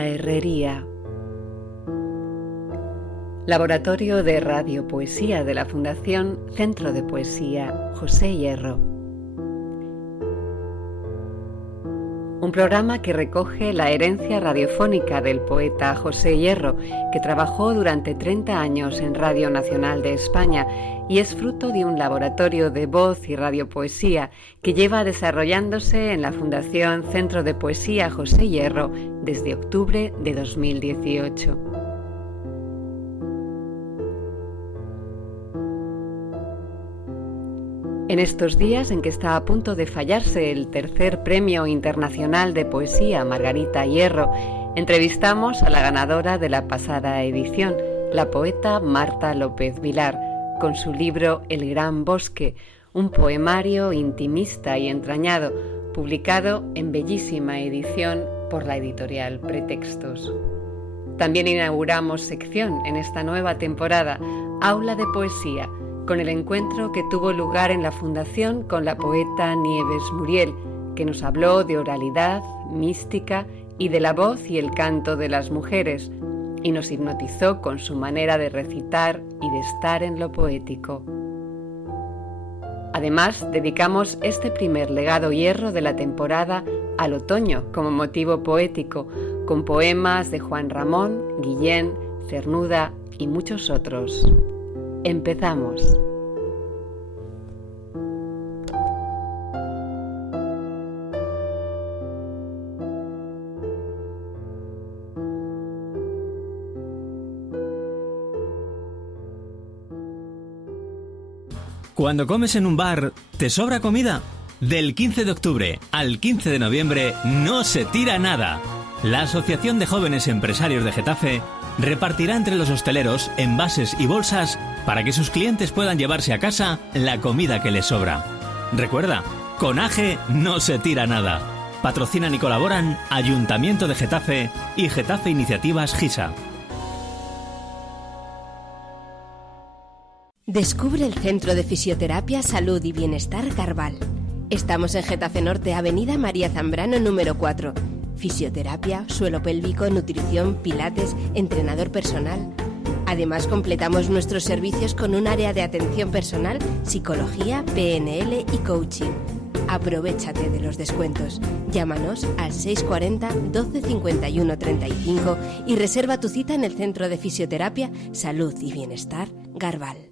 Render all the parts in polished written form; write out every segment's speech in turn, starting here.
La Herrería. Laboratorio de radiopoesía de la Fundación Centro de Poesía José Hierro. Un programa que recoge la herencia radiofónica del poeta José Hierro, que trabajó durante 30 años en Radio Nacional de España y es fruto de un laboratorio de voz y radiopoesía que lleva desarrollándose en la Fundación Centro de Poesía José Hierro desde octubre de 2018. En estos días en que está a punto de fallarse el tercer Premio Internacional de Poesía Margarita Hierro, entrevistamos a la ganadora de la pasada edición, la poeta Marta López Vilar, con su libro El Gran Bosque, un poemario intimista y entrañado, publicado en bellísima edición por la editorial Pretextos. También inauguramos sección en esta nueva temporada, Aula de Poesía, con el encuentro que tuvo lugar en la Fundación con la poeta Nieves Muriel, que nos habló de oralidad, mística y de la voz y el canto de las mujeres, y nos hipnotizó con su manera de recitar y de estar en lo poético. Además, dedicamos este primer legado Hierro de la temporada al otoño como motivo poético, con poemas de Juan Ramón, Guillén, Cernuda y muchos otros. Empezamos. Cuando comes en un bar, ¿te sobra comida? Del 15 de octubre al 15 de noviembre no se tira nada. La Asociación de Jóvenes Empresarios de Getafe repartirá entre los hosteleros envases y bolsas para que sus clientes puedan llevarse a casa la comida que les sobra. Recuerda, con AGE no se tira nada. Patrocinan y colaboran Ayuntamiento de Getafe y Getafe Iniciativas GISA. Descubre el Centro de Fisioterapia, Salud y Bienestar Garbal. Estamos en Getafe Norte, Avenida María Zambrano, número 4. Fisioterapia, suelo pélvico, nutrición, pilates, entrenador personal. Además, completamos nuestros servicios con un área de atención personal, psicología, PNL y coaching. Aprovéchate de los descuentos. Llámanos al 640 12 51 35 y reserva tu cita en el Centro de Fisioterapia, Salud y Bienestar Garbal.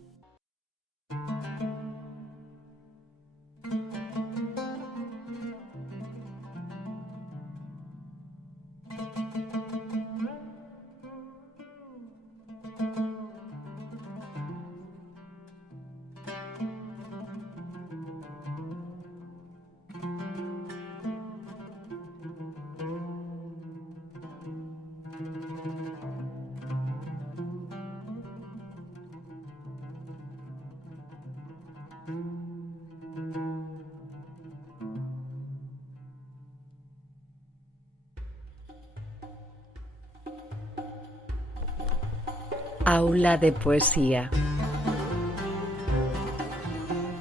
Aula de Poesía.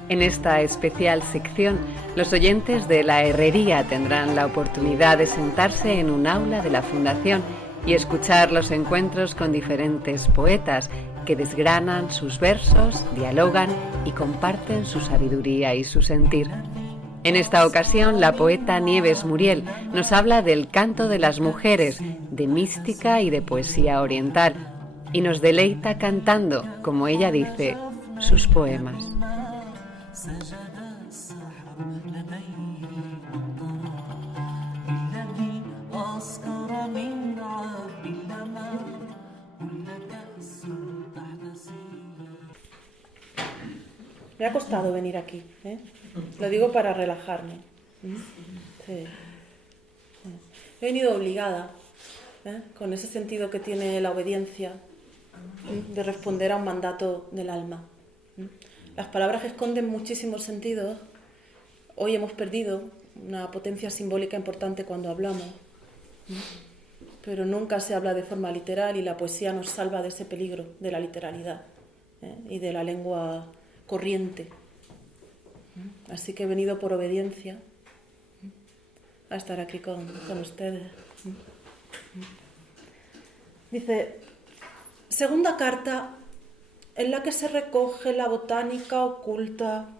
En esta especial sección, los oyentes de La Herrería tendrán la oportunidad de sentarse en un aula de la Fundación y escuchar los encuentros con diferentes poetas que desgranan sus versos, dialogan y comparten su sabiduría y su sentir. En esta ocasión, la poeta Nieves Muriel nos habla del canto de las mujeres, de mística y de poesía oriental, y nos deleita cantando, como ella dice, sus poemas. Me ha costado venir aquí, ¿eh? Lo digo para relajarme. Sí. He venido obligada, con ese sentido que tiene la obediencia, de responder a un mandato del alma. Las palabras esconden muchísimos sentidos. Hoy hemos perdido una potencia simbólica importante cuando hablamos, pero nunca se habla de forma literal y la poesía nos salva de ese peligro de la literalidad y de la lengua corriente. Así que he venido por obediencia a estar aquí con ustedes. Dice, segunda carta en la que se recoge la botánica oculta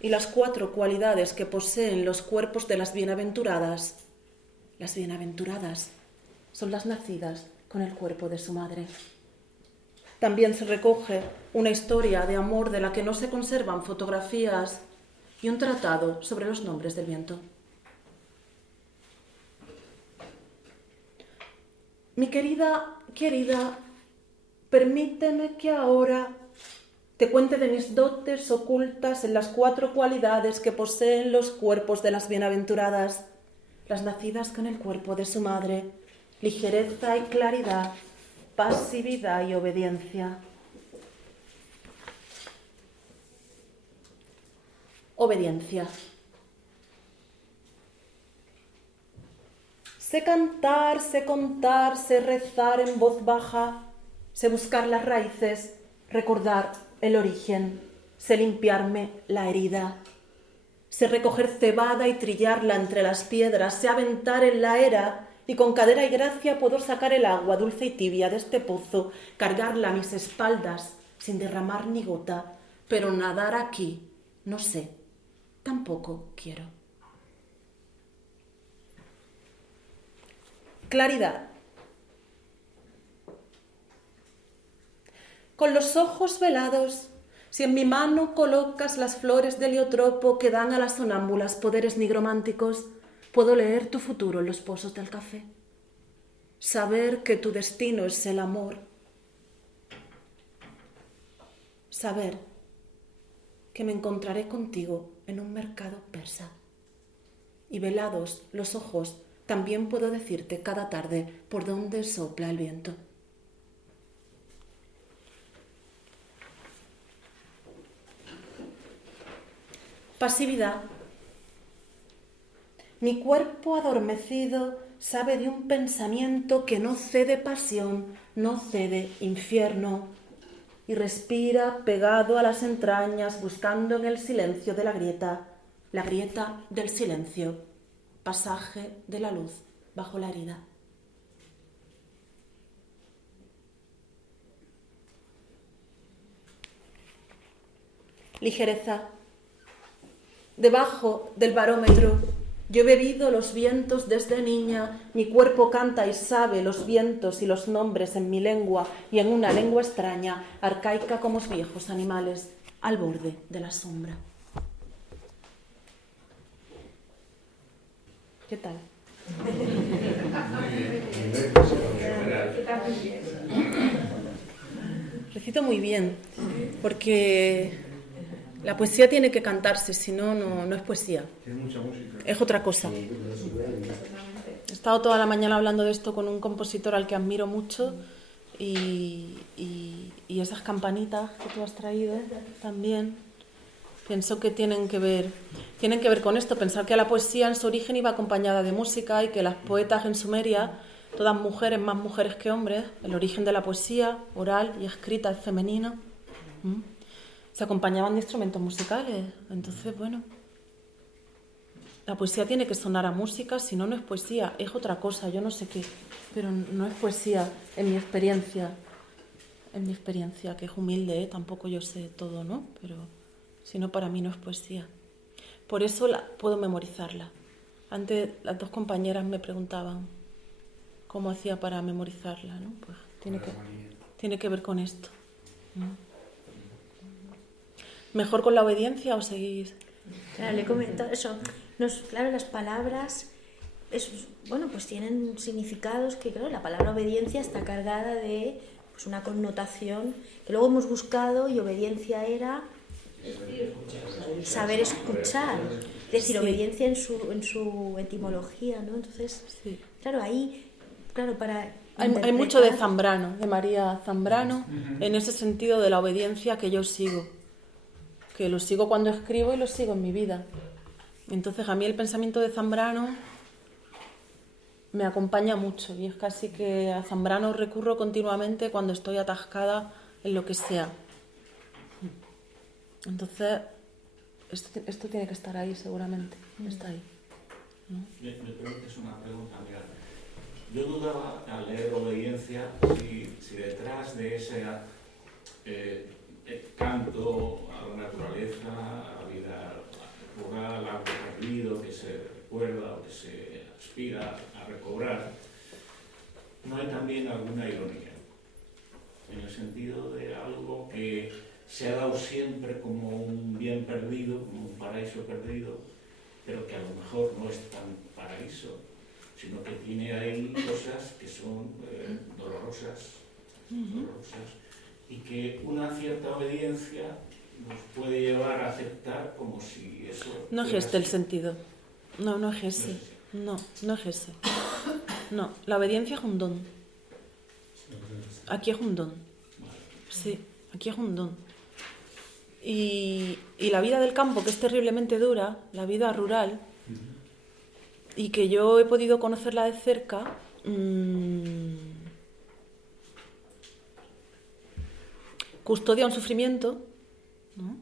y las 4 cualidades que poseen los cuerpos de las bienaventuradas. Las bienaventuradas son las nacidas con el cuerpo de su madre. También se recoge una historia de amor de la que no se conservan fotografías y un tratado sobre los nombres del viento. Mi querida, permíteme que ahora te cuente de mis dotes ocultas en las 4 cualidades que poseen los cuerpos de las bienaventuradas, las nacidas con el cuerpo de su madre: ligereza y claridad, pasividad y obediencia. Obediencia. Sé cantar, sé contar, sé rezar en voz baja, sé buscar las raíces, recordar el origen, sé limpiarme la herida, sé recoger cebada y trillarla entre las piedras, sé aventar en la era y con cadera y gracia puedo sacar el agua dulce y tibia de este pozo, cargarla a mis espaldas sin derramar ni gota, pero nadar aquí no sé, tampoco quiero. Claridad. Con los ojos velados, si en mi mano colocas las flores de heliotropo que dan a las sonámbulas poderes nigrománticos, puedo leer tu futuro en los pozos del café. Saber que tu destino es el amor. Saber que me encontraré contigo en un mercado persa. Y velados los ojos, también puedo decirte cada tarde por dónde sopla el viento. Pasividad. Mi cuerpo adormecido sabe de un pensamiento que no cede pasión, no cede infierno, y respira pegado a las entrañas buscando en el silencio de la grieta del silencio, pasaje de la luz bajo la herida. Ligereza. Debajo del barómetro, yo he bebido los vientos desde niña, mi cuerpo canta y sabe los vientos y los nombres en mi lengua y en una lengua extraña, arcaica como los viejos animales, al borde de la sombra. ¿Qué tal? Recito muy bien, porque la poesía tiene que cantarse, si no, no es poesía. Tiene mucha música. Es otra cosa. He estado toda la mañana hablando de esto con un compositor al que admiro mucho y esas campanitas que tú has traído también. Pienso que tienen que ver con esto, pensar que la poesía en su origen iba acompañada de música y que las poetas en Sumeria, todas mujeres, más mujeres que hombres, el origen de la poesía oral y escrita es femenino, se acompañaban de instrumentos musicales. Entonces, bueno, la poesía tiene que sonar a música, si no, no es poesía, es otra cosa, yo no sé qué, pero no es poesía en mi experiencia, que es humilde, tampoco yo sé todo, ¿no? Pero si no, para mí no es poesía. Por eso puedo memorizarla. Antes las 2 compañeras me preguntaban cómo hacía para memorizarla, ¿no? Pues tiene que ver con esto. ¿Mejor con la obediencia o seguís? Claro, le comento eso. Claro, las palabras, pues tienen significados que, claro, la palabra obediencia está cargada de pues, una connotación que luego hemos buscado, y obediencia era saber escuchar, es decir, sí. Obediencia en su etimología, ¿no? Entonces, sí. Claro, ahí, para hay mucho de Zambrano, de María Zambrano, en ese sentido de la obediencia que yo sigo, que lo sigo cuando escribo y lo sigo en mi vida. Entonces a mí el pensamiento de Zambrano me acompaña mucho y es casi que a Zambrano recurro continuamente cuando estoy atascada en lo que sea. Entonces, esto tiene que estar ahí seguramente, está ahí. Me permites una pregunta, mira. Yo dudaba al leer obediencia si detrás de ese canto a la naturaleza, a la vida rural, algo perdido que se recuerda o que se aspira a recobrar, no hay también alguna ironía, en el sentido de algo que se ha dado siempre como un bien perdido, como un paraíso perdido, pero que a lo mejor no es tan paraíso, sino que tiene ahí cosas que son dolorosas, y que una cierta obediencia nos puede llevar a aceptar como si eso... No es este el sentido. No es ese. No es ese. No, la obediencia es un don. Aquí es un don. Sí, aquí es un don. Y la vida del campo, que es terriblemente dura, la vida rural, y que yo he podido conocerla de cerca, custodia un sufrimiento, ¿no?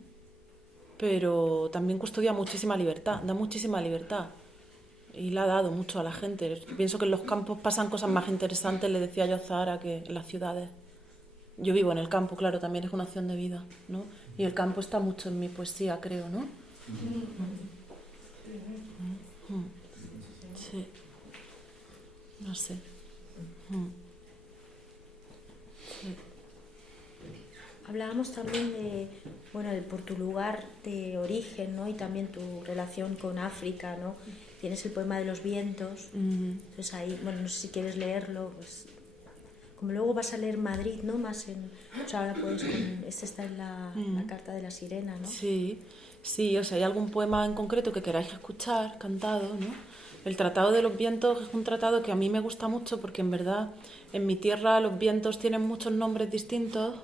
Pero también custodia muchísima libertad, da muchísima libertad. Y la ha dado mucho a la gente. Pienso que en los campos pasan cosas más interesantes, le decía yo a Zahara, que en las ciudades. Yo vivo en el campo, claro, también es una opción de vida, ¿no? Y el campo está mucho en mi poesía, creo, ¿no? Sí. No sé. Sí. Hablábamos también de, bueno, por tu lugar de origen, ¿no? Y también tu relación con África, ¿no? Tienes el poema de los vientos. Entonces ahí, bueno, no sé si quieres leerlo, pues... Como luego vas a leer Madrid, ¿no? Más en... O sea, ahora puedes con... Este está en la carta de la sirena, ¿no? Sí, o sea, ¿hay algún poema en concreto que queráis escuchar, cantado, ¿no? El Tratado de los Vientos es un tratado que a mí me gusta mucho porque en verdad en mi tierra los vientos tienen muchos nombres distintos.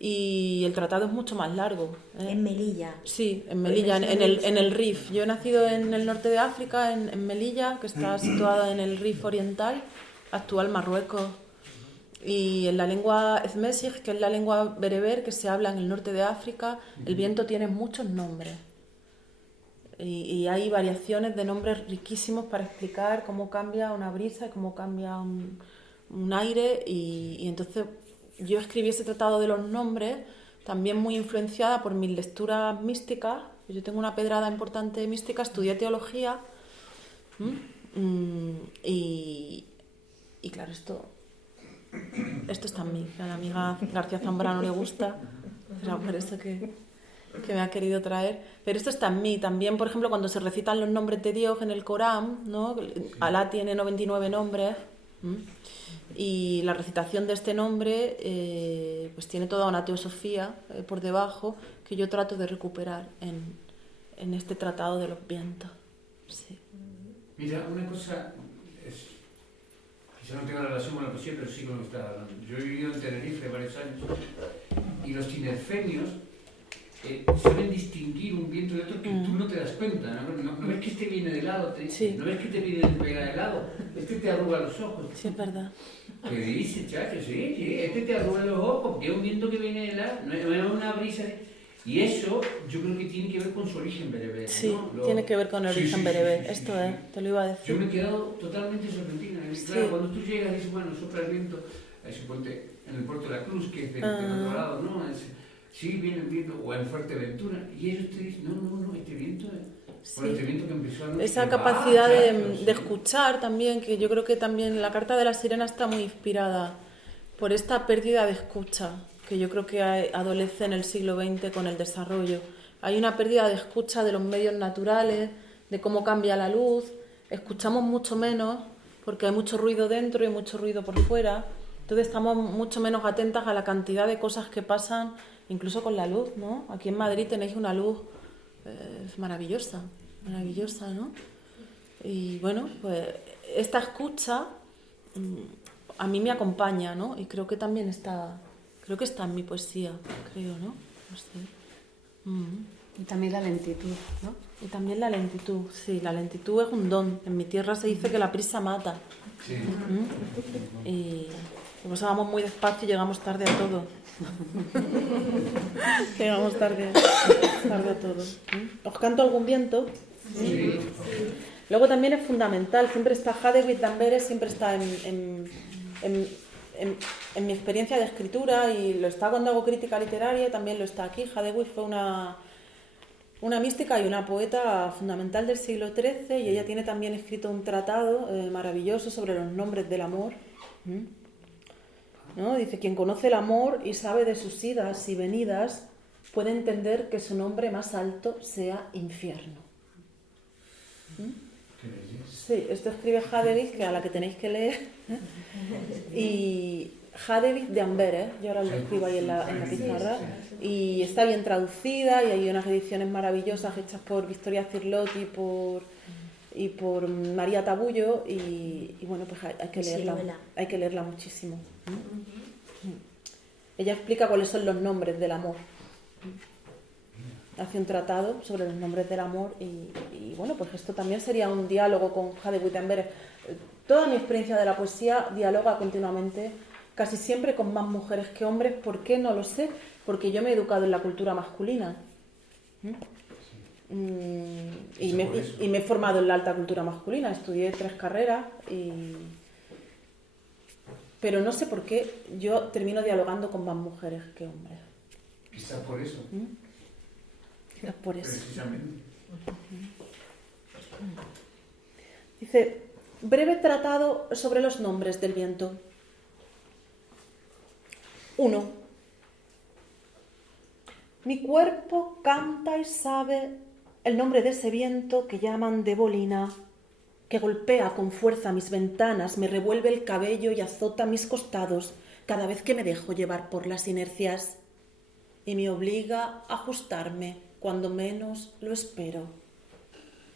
Y el tratado es mucho más largo. En Melilla. Sí, en Melilla, en el Rif. Yo he nacido en el norte de África, en Melilla, que está situada en el Rif oriental, actual Marruecos. Y en la lengua ezmesig, que es la lengua bereber que se habla en el norte de África, el viento tiene muchos nombres. Y hay variaciones de nombres riquísimos para explicar cómo cambia una brisa, cómo cambia un aire. Y entonces yo escribí ese tratado de los nombres también muy influenciada por mis lecturas místicas. Yo tengo una pedrada importante de mística, estudié teología. Y claro, esto está en mí. A la amiga García Zambrano le gusta, será por eso que me ha querido traer. Pero esto está en mí. También, por ejemplo, cuando se recitan los nombres de Dios en el Corán, ¿no? Alá tiene 99 nombres. Y la recitación de este nombre pues tiene toda una teosofía por debajo que yo trato de recuperar en este Tratado de los Vientos. Sí. Mira, una cosa, quizá no tenga relación con la poesía, pero sí con lo que estás hablando. Yo he vivido en Tenerife varios años y los tinerfeños saben distinguir un viento de otro que tú no te das cuenta. No ves que este viene de lado, no ves que te viene de pega de lado, este te arruga los ojos. Sí, es verdad. Que dice, chacho, sí, este te arruga los ojos porque es un viento que viene de lado, no es una brisa. Y eso yo creo que tiene que ver con su origen bereber. Sí, ¿no? tiene que ver con el origen bereber. Esto es, te lo iba a decir. Yo me he quedado totalmente sorprendida. Claro, cuando tú llegas y dices, bueno, sopla el viento, suponte en el puerto de la Cruz, que es del otro lado, ¿no? Sí, viene el viento, o en Fuerteventura, y ellos te dicen, no, este viento es... Bueno, este viento que empezó a... Esa capacidad de escuchar también, que yo creo que también la Carta de la Sirena está muy inspirada por esta pérdida de escucha, que yo creo que adolece en el siglo XX con el desarrollo. Hay una pérdida de escucha de los medios naturales, de cómo cambia la luz, escuchamos mucho menos porque hay mucho ruido dentro y mucho ruido por fuera, entonces estamos mucho menos atentas a la cantidad de cosas que pasan, incluso con la luz, ¿no? Aquí en Madrid tenéis una luz maravillosa, ¿no? Y bueno, pues esta escucha a mí me acompaña, ¿no? Y creo que también está en mi poesía, creo, ¿no? No sé. Y también la lentitud, ¿no? Y también la lentitud, sí, la lentitud es un don. En mi tierra se dice que la prisa mata. Sí. Y pues vamos muy despacio y llegamos tarde a todo. Llegamos tarde a todo. ¿Os canto algún viento? Sí. Luego también es fundamental, siempre está Hadewig de Amberes, siempre está en mi experiencia de escritura, y lo está cuando hago crítica literaria, también lo está aquí. Hadewig fue una mística y una poeta fundamental del siglo XIII, y ella tiene también escrito un tratado maravilloso sobre los nombres del amor. ¿No? Dice: quien conoce el amor y sabe de sus idas y venidas puede entender que su nombre más alto sea infierno. Sí, esto escribe Hadewig, a la que tenéis que leer. Y Hadewig de Amberes, yo ahora lo escribo ahí en la pizarra, y está bien traducida, y hay unas ediciones maravillosas hechas por Victoria Cirlot y por María Tabullo, y bueno, pues hay que leerla muchísimo. Ella explica cuáles son los nombres del amor. Hace un tratado sobre los nombres del amor, y bueno, pues esto también sería un diálogo con Hadewig de Amberes. Toda mi experiencia de la poesía dialoga continuamente, casi siempre con más mujeres que hombres. ¿Por qué? No lo sé, porque yo me he educado en la cultura masculina. Y me he formado en la alta cultura masculina, estudié 3 carreras, pero no sé por qué yo termino dialogando con más mujeres que hombres. Quizá por eso. Quizás por eso. Precisamente. Dice: breve tratado sobre los nombres del viento. 1. Mi cuerpo canta y sabe el nombre de ese viento que llaman de bolina, que golpea con fuerza mis ventanas, me revuelve el cabello y azota mis costados cada vez que me dejo llevar por las inercias, y me obliga a ajustarme cuando menos lo espero,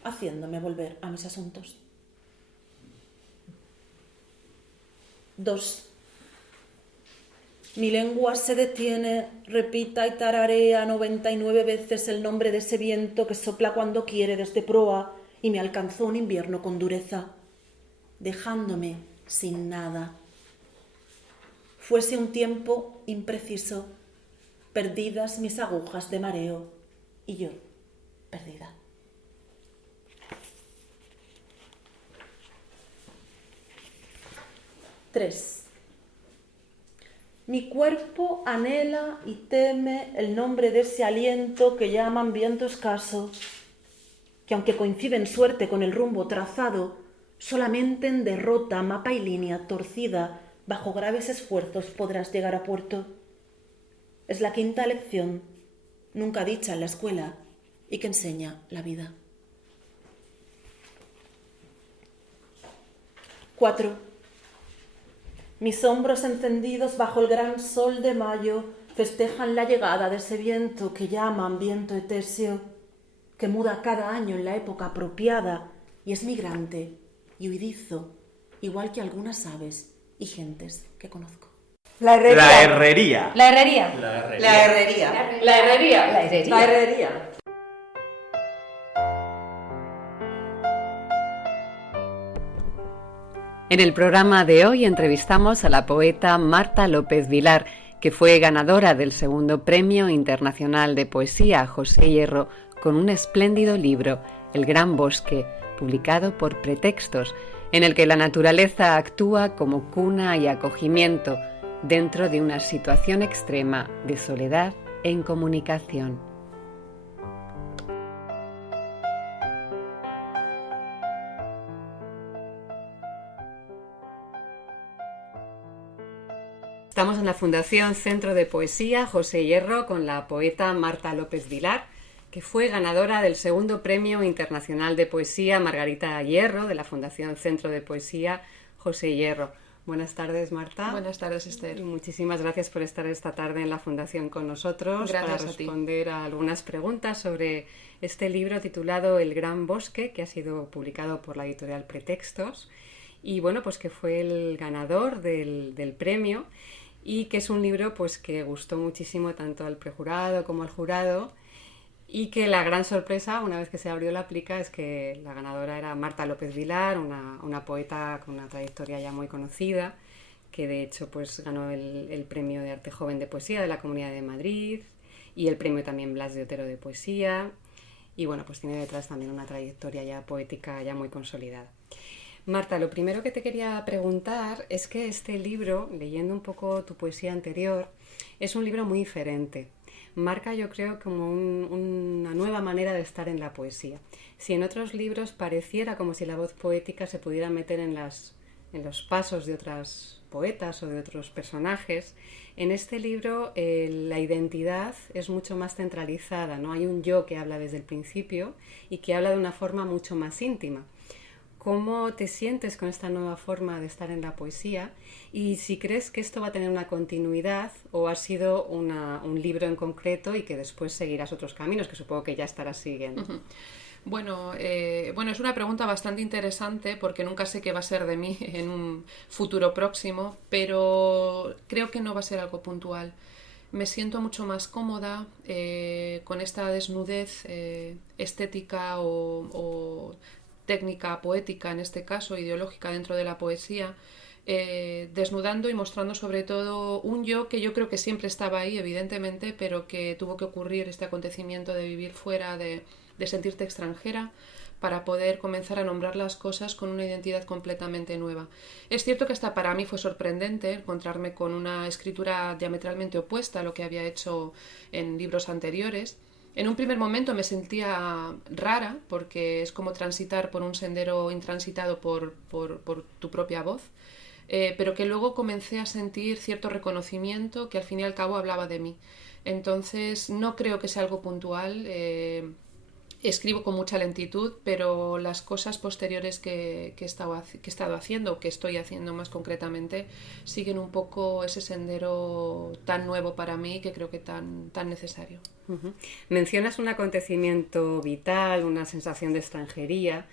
haciéndome volver a mis asuntos. 2. Mi lengua se detiene, repita y tararea 99 veces el nombre de ese viento que sopla cuando quiere desde proa y me alcanzó un invierno con dureza, dejándome sin nada. Fuese un tiempo impreciso, perdidas mis agujas de mareo y yo perdida. 3. Mi cuerpo anhela y teme el nombre de ese aliento que llaman viento escaso, que aunque coincide en suerte con el rumbo trazado, solamente en derrota, mapa y línea torcida, bajo graves esfuerzos podrás llegar a puerto. Es la 5ª lección, nunca dicha en la escuela, y que enseña la vida. 4. Mis hombros encendidos bajo el gran sol de mayo festejan la llegada de ese viento que llaman viento etéseo, que muda cada año en la época apropiada y es migrante y huidizo, igual que algunas aves y gentes que conozco. La herrería. La herrería. La herrería. La herrería. La herrería. La herrería. La herrería. La herrería. En el programa de hoy entrevistamos a la poeta Marta López Vilar, que fue ganadora del 2º Premio Internacional de Poesía José Hierro con un espléndido libro, El Gran Bosque, publicado por Pretextos, en el que la naturaleza actúa como cuna y acogimiento dentro de una situación extrema de soledad e incomunicación. Estamos en la Fundación Centro de Poesía José Hierro con la poeta Marta López Vilar, que fue ganadora del 2º Premio Internacional de Poesía Margarita Hierro de la Fundación Centro de Poesía José Hierro. Buenas tardes, Marta. Buenas tardes, Esther. Y muchísimas gracias por estar esta tarde en la Fundación con nosotros para responder a algunas preguntas sobre este libro titulado El Gran Bosque, que ha sido publicado por la editorial Pretextos y bueno, pues que fue el ganador del premio y que es un libro pues que gustó muchísimo tanto al prejurado como al jurado y que la gran sorpresa, una vez que se abrió la plica, es que la ganadora era Marta López Vilar, una poeta con una trayectoria ya muy conocida, que de hecho pues ganó el Premio de Arte Joven de Poesía de la Comunidad de Madrid y el Premio también Blas de Otero de Poesía. y bueno, pues tiene detrás también una trayectoria ya poética ya muy consolidada. Marta, lo primero que te quería preguntar es que este libro, leyendo un poco tu poesía anterior, es un libro muy diferente. Marca, yo creo, como una nueva manera de estar en la poesía. Si en otros libros pareciera como si la voz poética se pudiera meter en los pasos de otras poetas o de otros personajes, en este libro la identidad es mucho más centralizada, ¿no? Hay un yo que habla desde el principio y que habla de una forma mucho más íntima. ¿Cómo te sientes con esta nueva forma de estar en la poesía? Y si crees que esto va a tener una continuidad o ha sido un libro en concreto y que después seguirás otros caminos, que supongo que ya estarás siguiendo. Uh-huh. Bueno, es una pregunta bastante interesante porque nunca sé qué va a ser de mí en un futuro próximo, pero creo que no va a ser algo puntual. Me siento mucho más cómoda con esta desnudez estética o técnica poética, en este caso ideológica dentro de la poesía, desnudando y mostrando sobre todo un yo que yo creo que siempre estaba ahí, evidentemente, pero que tuvo que ocurrir este acontecimiento de vivir fuera, de sentirte extranjera, para poder comenzar a nombrar las cosas con una identidad completamente nueva. Es cierto que hasta para mí fue sorprendente encontrarme con una escritura diametralmente opuesta a lo que había hecho en libros anteriores. En un primer momento me sentía rara, porque es como transitar por un sendero intransitado por tu propia voz, pero que luego comencé a sentir cierto reconocimiento que al fin y al cabo hablaba de mí. Entonces no creo que sea algo puntual. Escribo con mucha lentitud, pero las cosas posteriores que he estado haciendo, que estoy haciendo más concretamente, siguen un poco ese sendero tan nuevo para mí que creo que tan necesario. Uh-huh. Mencionas un acontecimiento vital, una sensación de extranjería,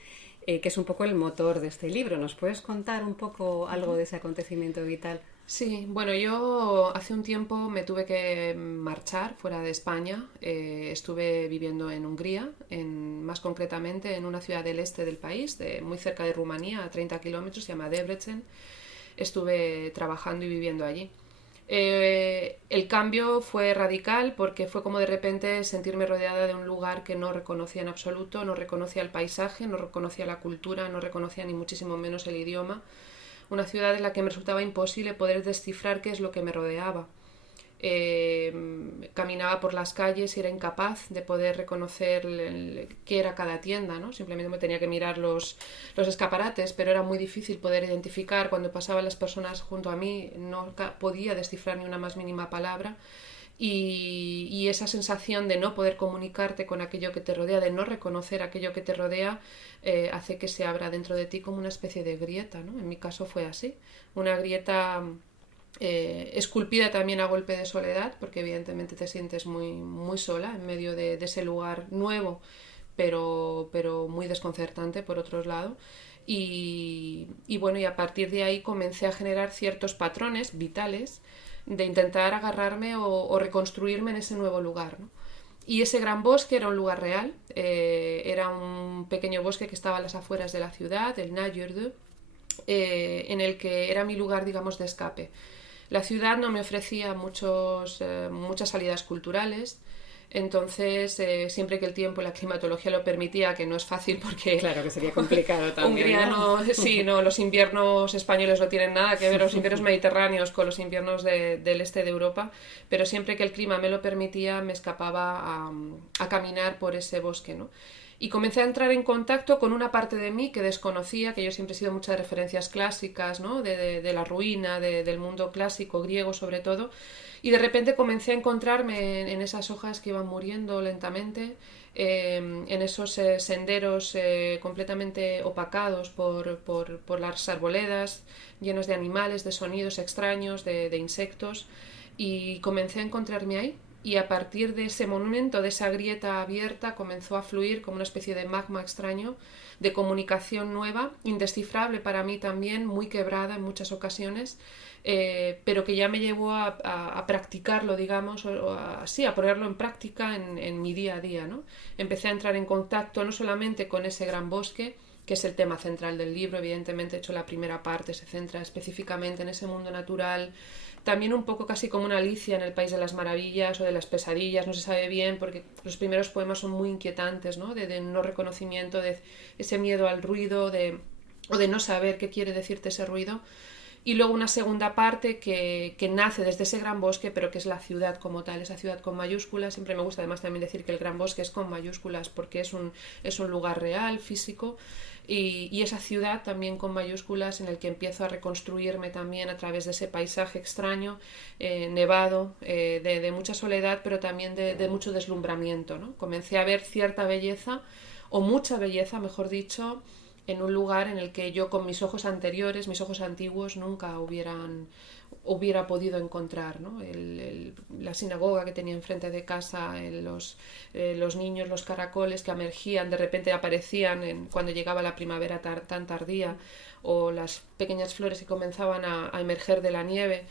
que es un poco el motor de este libro. ¿Nos puedes contar un poco algo de ese acontecimiento vital? Sí, bueno, yo hace un tiempo me tuve que marchar fuera de España. Estuve viviendo en Hungría, más concretamente en una ciudad del este del país, muy cerca de Rumanía, a 30 kilómetros, se llama Debrecen. Estuve trabajando y viviendo allí. El cambio fue radical porque fue como de repente sentirme rodeada de un lugar que no reconocía en absoluto, no reconocía el paisaje, no reconocía la cultura, no reconocía ni muchísimo menos el idioma. Una ciudad en la que me resultaba imposible poder descifrar qué es lo que me rodeaba. Caminaba por las calles y era incapaz de poder reconocer qué era cada tienda, ¿no? Simplemente me tenía que mirar los escaparates, pero era muy difícil poder identificar. Cuando pasaban las personas junto a mí no podía descifrar ni una más mínima palabra. Y esa sensación de no poder comunicarte con aquello que te rodea, de no reconocer aquello que te rodea, hace que se abra dentro de ti como una especie de grieta, ¿no? En mi caso fue así, una grieta esculpida también a golpe de soledad, porque evidentemente te sientes muy, muy sola en medio de ese lugar nuevo, pero muy desconcertante por otro lado. Y bueno, y a partir de ahí comencé a generar ciertos patrones vitales de intentar agarrarme o reconstruirme en ese nuevo lugar, ¿no? Y ese gran bosque era un lugar real, era un pequeño bosque que estaba a las afueras de la ciudad, el Najurdu, en el que era mi lugar, digamos, de escape. La ciudad no me ofrecía muchas salidas culturales, entonces siempre que el tiempo y la climatología lo permitía, que no es fácil porque... Claro que sería complicado también, ¿no? Sí, no, los inviernos españoles no tienen nada que ver, los inviernos mediterráneos con los inviernos del este de Europa, pero siempre que el clima me lo permitía me escapaba a caminar por ese bosque, ¿no? Y comencé a entrar en contacto con una parte de mí que desconocía, que yo siempre he sido muchas referencias clásicas, ¿no? de la ruina, del mundo clásico, griego sobre todo, y de repente comencé a encontrarme en esas hojas que iban muriendo lentamente, en esos senderos completamente opacados por las arboledas, llenos de animales, de sonidos extraños, de insectos, y comencé a encontrarme ahí. Y a partir de ese momento, de esa grieta abierta, comenzó a fluir como una especie de magma extraño, de comunicación nueva, indescifrable para mí también, muy quebrada en muchas ocasiones, pero que ya me llevó a practicarlo, digamos, a ponerlo en práctica en mi día a día, ¿no? Empecé a entrar en contacto no solamente con ese gran bosque, que es el tema central del libro, evidentemente, de hecho la primera parte se centra específicamente en ese mundo natural también un poco casi como una Alicia en el País de las Maravillas o de las Pesadillas, no se sabe bien, porque los primeros poemas son muy inquietantes, ¿no? De no reconocimiento, de ese miedo al ruido, o de no saber qué quiere decirte ese ruido. Y luego una segunda parte que nace desde ese gran bosque, pero que es la ciudad como tal, esa ciudad con mayúsculas. Siempre me gusta además también decir que el gran bosque es con mayúsculas porque es un lugar real, físico, y esa ciudad también con mayúsculas en el que empiezo a reconstruirme también a través de ese paisaje extraño, nevado, de mucha soledad, pero también de mucho deslumbramiento, ¿no? Comencé a ver cierta belleza, o mucha belleza, mejor dicho, en un lugar en el que yo con mis ojos anteriores, mis ojos antiguos, nunca hubiera podido encontrar, ¿no? La sinagoga que tenía enfrente de casa, los niños, los caracoles que emergían, de repente aparecían cuando llegaba la primavera tan tardía, o las pequeñas flores que comenzaban a emerger de la nieve.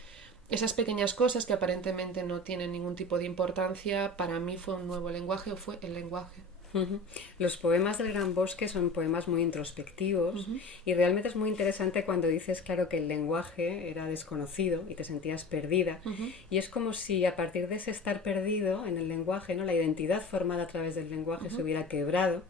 Esas pequeñas cosas que aparentemente no tienen ningún tipo de importancia, para mí fue un nuevo lenguaje, o fue el lenguaje. Los poemas del Gran Bosque son poemas muy introspectivos, y realmente es muy interesante cuando dices, claro, que el lenguaje era desconocido y te sentías perdida, y es como si a partir de ese estar perdido en el lenguaje, ¿no?, la identidad formada a través del lenguaje se hubiera quebrado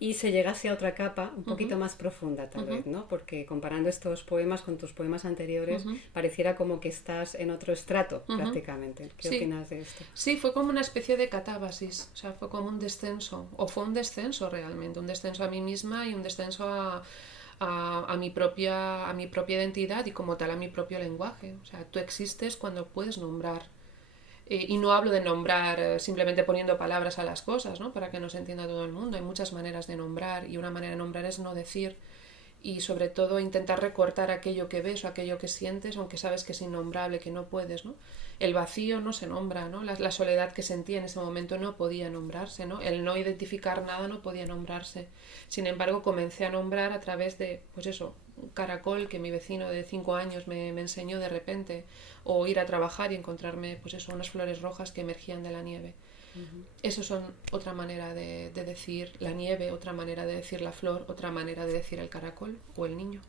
y se llegase a otra capa un poquito más profunda, tal vez, ¿no? Porque comparando estos poemas con tus poemas anteriores, pareciera como que estás en otro estrato, prácticamente. ¿Qué opinas de esto? Sí, fue como una especie de catábasis, o sea, fue como un descenso, o fue un descenso realmente, un descenso a mí misma y un descenso a mi propia identidad y como tal a mi propio lenguaje. O sea, tú existes cuando puedes nombrar. Y no hablo de nombrar simplemente poniendo palabras a las cosas, ¿no?, para que nos entienda todo el mundo. Hay muchas maneras de nombrar, y una manera de nombrar es no decir, y sobre todo intentar recortar aquello que ves o aquello que sientes, aunque sabes que es innombrable, que no puedes, ¿no? El vacío no se nombra, ¿no? La soledad que sentí en ese momento no podía nombrarse, ¿no? El no identificar nada no podía nombrarse. Sin embargo, comencé a nombrar a través de, pues eso, un caracol que mi vecino de 5 años me enseñó de repente, o ir a trabajar y encontrarme, pues eso, unas flores rojas que emergían de la nieve. Eso son otra manera de decir la nieve, otra manera de decir la flor, otra manera de decir el caracol o el niño.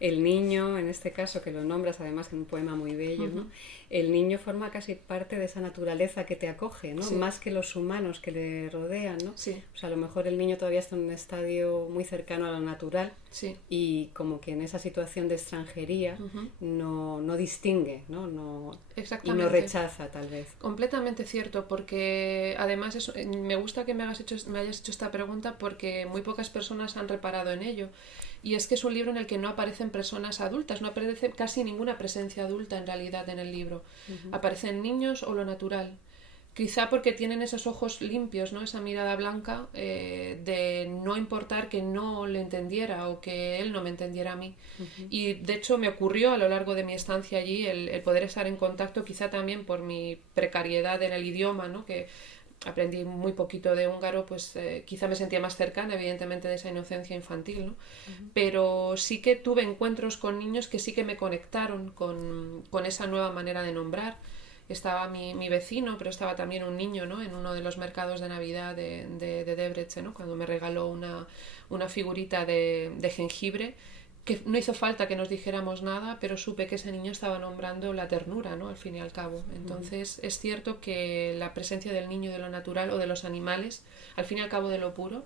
El niño, en este caso, que lo nombras además en un poema muy bello, ¿no? El niño forma casi parte de esa naturaleza que te acoge, ¿no? Sí. Más que los humanos que le rodean, ¿no? Sí. O sea, a lo mejor el niño todavía está en un estadio muy cercano a lo natural, Sí. y como que en esa situación de extranjería no distingue, ¿no? Y no rechaza, tal vez. Completamente cierto, porque además me gusta que me hayas hecho esta pregunta, porque muy pocas personas han reparado en ello. Y es que es un libro en el que no aparecen personas adultas, no aparece casi ninguna presencia adulta en realidad en el libro. Aparecen niños o lo natural. Quizá porque tienen esos ojos limpios, ¿no? Esa mirada blanca, de no importar que no le entendiera o que él no me entendiera a mí. Y de hecho me ocurrió a lo largo de mi estancia allí el poder estar en contacto, quizá también por mi precariedad en el idioma, ¿no? Que aprendí muy poquito de húngaro, pues quizá me sentía más cercana, evidentemente, de esa inocencia infantil, ¿no? Pero sí que tuve encuentros con niños que sí que me conectaron con esa nueva manera de nombrar. Estaba mi vecino, pero estaba también un niño, ¿no?, en uno de los mercados de Navidad de Debrecen, ¿no?, cuando me regaló una figurita de jengibre, que no hizo falta que nos dijéramos nada, pero supe que ese niño estaba nombrando la ternura, ¿no?, al fin y al cabo. Entonces es cierto que la presencia del niño, de lo natural o de los animales, al fin y al cabo de lo puro,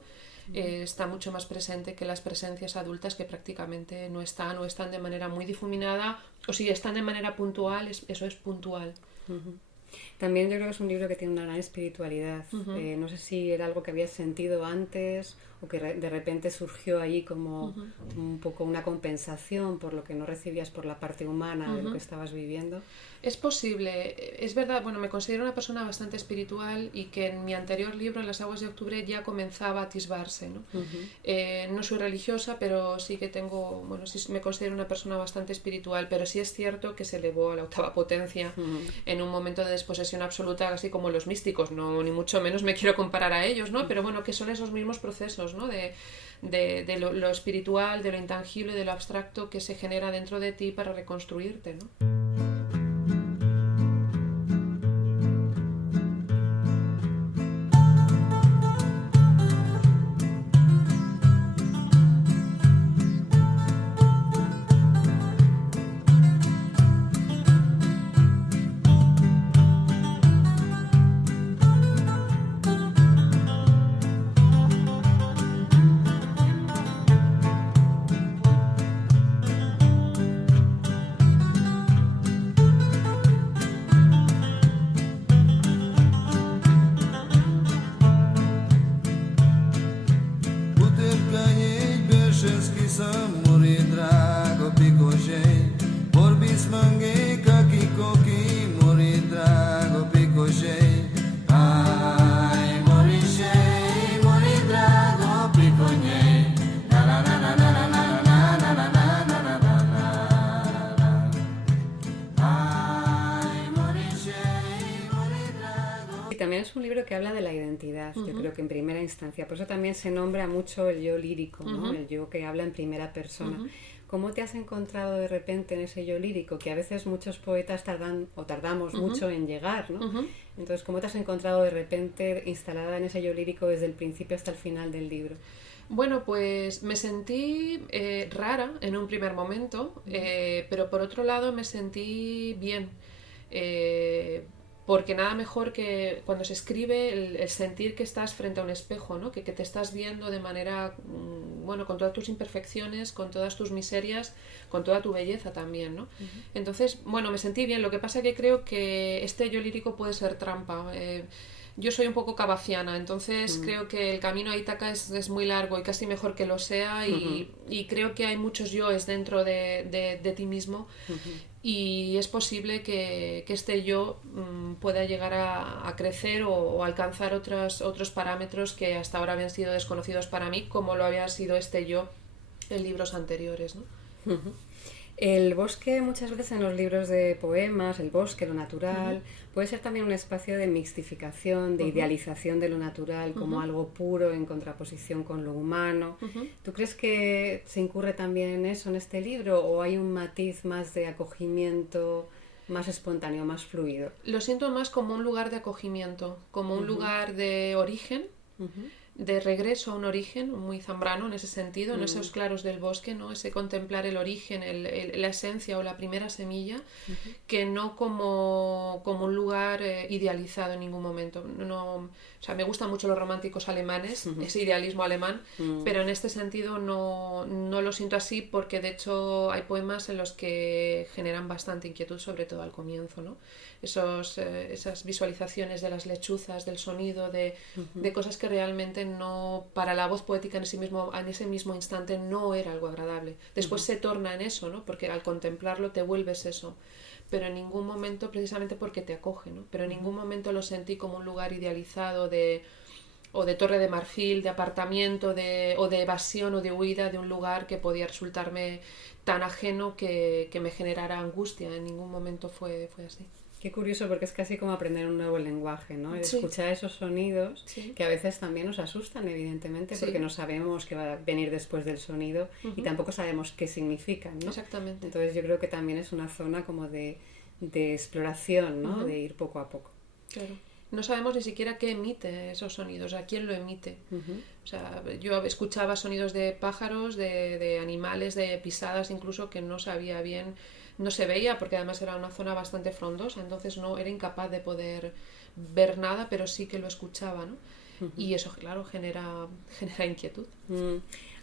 está mucho más presente que las presencias adultas, que prácticamente no están, o están de manera muy difuminada, o si están de manera puntual, eso es puntual. También yo creo que es un libro que tiene una gran espiritualidad. No sé si era algo que habías sentido antes o que de repente surgió ahí como un poco una compensación por lo que no recibías por la parte humana de lo que estabas viviendo. Es posible, es verdad, bueno, me considero una persona bastante espiritual, y que en mi anterior libro, En las aguas de octubre, ya comenzaba a atisbarse, ¿no? No soy religiosa, pero sí que tengo, bueno, sí me considero una persona bastante espiritual, pero sí es cierto que se elevó a la 8ª potencia en un momento de desposesión absoluta, así como los místicos, no, ni mucho menos me quiero comparar a ellos, ¿no? Pero bueno, que son esos mismos procesos, ¿no?, de lo espiritual, de lo intangible, de lo abstracto que se genera dentro de ti para reconstruirte, ¿no? también es un libro que habla de la identidad, yo creo que en primera instancia. Por eso también se nombra mucho el yo lírico, ¿no? El yo que habla en primera persona. ¿Cómo te has encontrado de repente en ese yo lírico? Que a veces muchos poetas tardamos mucho en llegar, ¿no? Entonces, ¿cómo te has encontrado de repente instalada en ese yo lírico desde el principio hasta el final del libro? Bueno, pues me sentí rara en un primer momento, pero por otro lado me sentí bien. Porque nada mejor que cuando se escribe el sentir que estás frente a un espejo, ¿no? Que te estás viendo de manera, bueno, con todas tus imperfecciones, con todas tus miserias, con toda tu belleza también, ¿no? Entonces, bueno, me sentí bien. Lo que pasa que creo que este yo lírico puede ser trampa. Yo soy un poco cabafiana, entonces creo que el camino a Ítaca es muy largo y casi mejor que lo sea, y creo que hay muchos yoes dentro de ti mismo, y es posible que este yo pueda llegar a crecer o alcanzar otros parámetros que hasta ahora habían sido desconocidos para mí, como lo había sido este yo en libros anteriores, ¿no? El bosque, muchas veces en los libros de poemas, el bosque, lo natural, puede ser también un espacio de mixtificación, de idealización de lo natural como algo puro en contraposición con lo humano. ¿Tú crees que se incurre también en eso en este libro, o hay un matiz más de acogimiento, más espontáneo, más fluido? Lo siento más como un lugar de acogimiento, como un lugar de origen, de regreso a un origen muy zambrano en ese sentido, en esos claros del bosque, ¿no? Ese contemplar el origen, la esencia o la primera semilla, que no como un lugar idealizado en ningún momento. No, o sea, me gustan mucho los románticos alemanes, ese idealismo alemán, pero en este sentido no lo siento así, porque de hecho hay poemas en los que generan bastante inquietud, sobre todo al comienzo, ¿no? Esas visualizaciones de las lechuzas, del sonido, de cosas que realmente no, para la voz poética en ese mismo instante no era algo agradable. Después se torna en eso, ¿no? Porque al contemplarlo te vuelves eso, pero en ningún momento, precisamente porque te acoge, ¿no? Pero en ningún momento lo sentí como un lugar idealizado o de torre de marfil, de apartamiento, o de evasión o de huida de un lugar que podía resultarme tan ajeno que me generara angustia. En ningún momento fue así. Qué curioso, porque es casi como aprender un nuevo lenguaje, ¿no? El escuchar esos sonidos que a veces también nos asustan, evidentemente, porque no sabemos qué va a venir después del sonido y tampoco sabemos qué significan, ¿no? Exactamente. Entonces yo creo que también es una zona como de exploración, ¿no? De ir poco a poco. Claro. No sabemos ni siquiera qué emite esos sonidos, a quién lo emite. O sea, yo escuchaba sonidos de pájaros, de animales, de pisadas incluso, que no sabía bien. No se veía porque además era una zona bastante frondosa, entonces no era incapaz de poder ver nada, pero sí que lo escuchaba, ¿no? Y eso, claro, genera inquietud.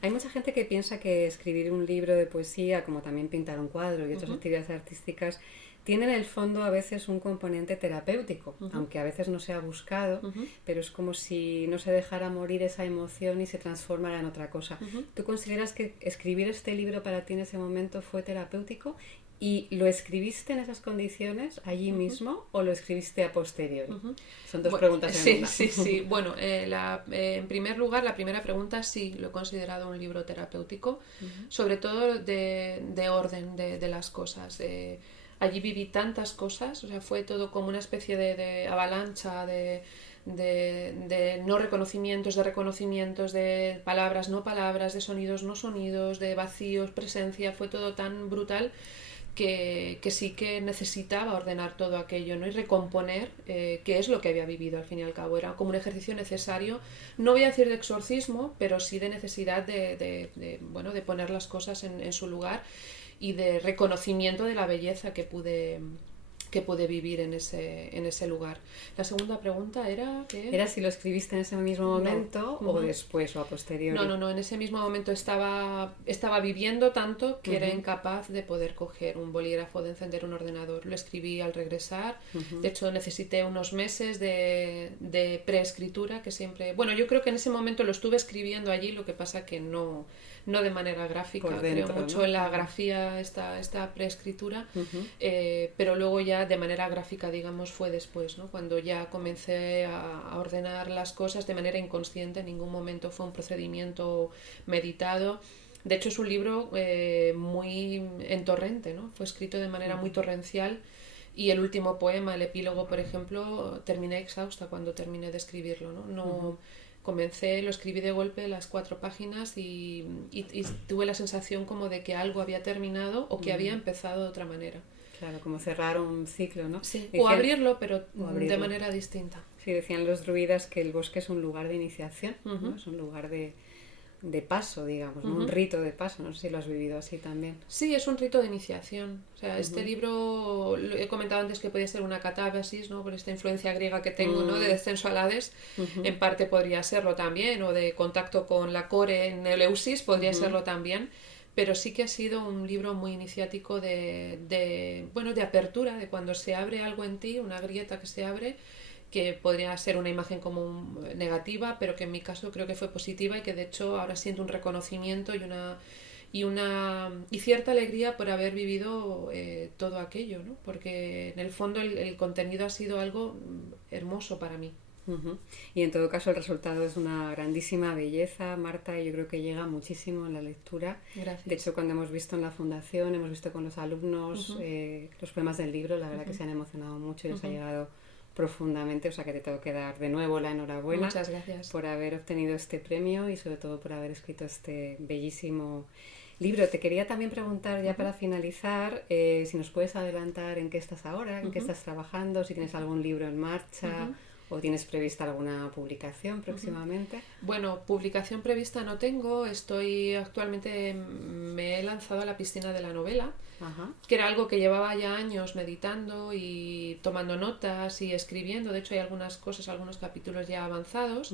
Hay mucha gente que piensa que escribir un libro de poesía, como también pintar un cuadro y otras actividades artísticas, tiene en el fondo a veces un componente terapéutico, aunque a veces no sea buscado, pero es como si no se dejara morir esa emoción y se transformara en otra cosa. ¿Tú consideras que escribir este libro para ti en ese momento fue terapéutico? ¿Y lo escribiste en esas condiciones allí mismo o lo escribiste a posteriori? Son dos preguntas en una. Sí. Bueno, en primer lugar, la primera pregunta sí lo he considerado un libro terapéutico, sobre todo de orden de las cosas. Allí viví tantas cosas, o sea, fue todo como una especie de avalancha de no reconocimientos, de reconocimientos, de palabras, no palabras, de sonidos, no sonidos, de vacíos, presencia. Fue todo tan brutal que sí que necesitaba ordenar todo aquello, ¿no? Y recomponer qué es lo que había vivido al fin y al cabo. Era como un ejercicio necesario, no voy a decir de exorcismo, pero sí de necesidad de poner las cosas en su lugar y de reconocimiento de la belleza que pude vivir en ese lugar. La segunda pregunta era que... ¿Era si lo escribiste en ese mismo momento o después o a posteriori? No, en ese mismo momento estaba viviendo tanto que era incapaz de poder coger un bolígrafo, de encender un ordenador. Lo escribí al regresar. De hecho, necesité unos meses de preescritura, que siempre... Bueno, yo creo que en ese momento lo estuve escribiendo allí, lo que pasa que no de manera gráfica, por dentro, creo mucho, ¿no? En la grafía esta preescritura, pero luego ya de manera gráfica, digamos, fue después, ¿no? Cuando ya comencé a ordenar las cosas de manera inconsciente. En ningún momento fue un procedimiento meditado. De hecho, es un libro muy en torrente, ¿no? Fue escrito de manera muy torrencial, Y el último poema, el epílogo, por ejemplo, terminé exhausta cuando terminé de escribirlo, ¿no? No comencé, lo escribí de golpe las 4 páginas y tuve la sensación como de que algo había terminado o que había empezado de otra manera. Claro, como cerrar un ciclo, ¿no? Sí, Decían, o abrirlo, pero de manera distinta. Sí, decían los druidas que el bosque es un lugar de iniciación, ¿no? Es un lugar de paso, digamos, ¿no? Un rito de paso. No sé si lo has vivido así también. Sí, es un rito de iniciación. O sea, este libro, he comentado antes que puede ser una catábasis, ¿no? Por esta influencia griega que tengo, ¿no? De descenso al Hades, en parte podría serlo también, o de contacto con la core en Eleusis, podría serlo también. Pero sí que ha sido un libro muy iniciático de apertura, de cuando se abre algo en ti, una grieta que se abre, que podría ser una imagen como negativa, pero que en mi caso creo que fue positiva y que de hecho ahora siento un reconocimiento y cierta alegría por haber vivido todo aquello, ¿no? Porque en el fondo el contenido ha sido algo hermoso para mí. Y en todo caso el resultado es una grandísima belleza, Marta, y yo creo que llega muchísimo en la lectura. Gracias. De hecho, cuando hemos visto en la fundación, hemos visto con los alumnos los poemas del libro, la verdad que se han emocionado mucho y les ha llegado profundamente, o sea que te tengo que dar de nuevo la enhorabuena. Muchas gracias. Por haber obtenido este premio y sobre todo por haber escrito este bellísimo libro. Te quería también preguntar, ya para finalizar, si nos puedes adelantar en qué estás ahora, en qué estás trabajando, si tienes algún libro en marcha o tienes prevista alguna publicación próximamente. Bueno, publicación prevista no tengo. Me he lanzado a la piscina de la novela, que era algo que llevaba ya años meditando y tomando notas y escribiendo. De hecho, hay algunas cosas, algunos capítulos ya avanzados.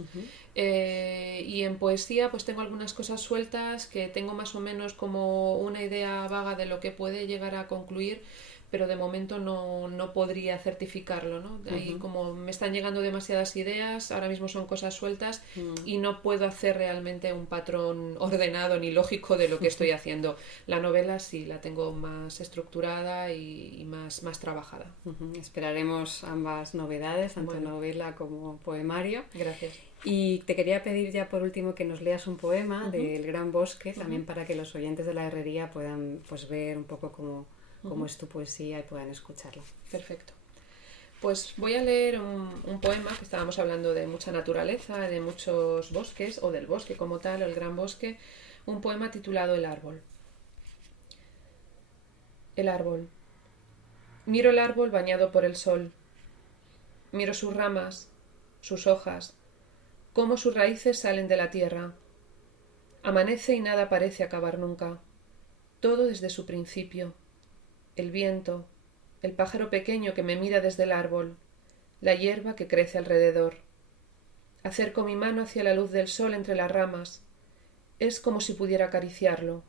Y en poesía pues tengo algunas cosas sueltas que tengo más o menos como una idea vaga de lo que puede llegar a concluir, pero de momento no podría certificarlo, ¿no? De ahí como me están llegando demasiadas ideas, ahora mismo son cosas sueltas y no puedo hacer realmente un patrón ordenado ni lógico de lo que estoy haciendo. La novela sí la tengo más estructurada y más trabajada. Esperaremos ambas novedades, tanto novela como poemario. Gracias. Y te quería pedir ya por último que nos leas un poema del Gran Bosque, también para que los oyentes de la Herrería puedan pues ver un poco cómo es tu poesía y puedan escucharla. Perfecto. Pues voy a leer un poema, que estábamos hablando de mucha naturaleza, de muchos bosques, o del bosque como tal, el Gran Bosque, un poema titulado El árbol. El árbol. Miro el árbol bañado por el sol. Miro sus ramas, sus hojas, cómo sus raíces salen de la tierra. Amanece y nada parece acabar nunca. Todo desde su principio. El viento, el pájaro pequeño que me mira desde el árbol, la hierba que crece alrededor. Acerco mi mano hacia la luz del sol entre las ramas. Es como si pudiera acariciarlo.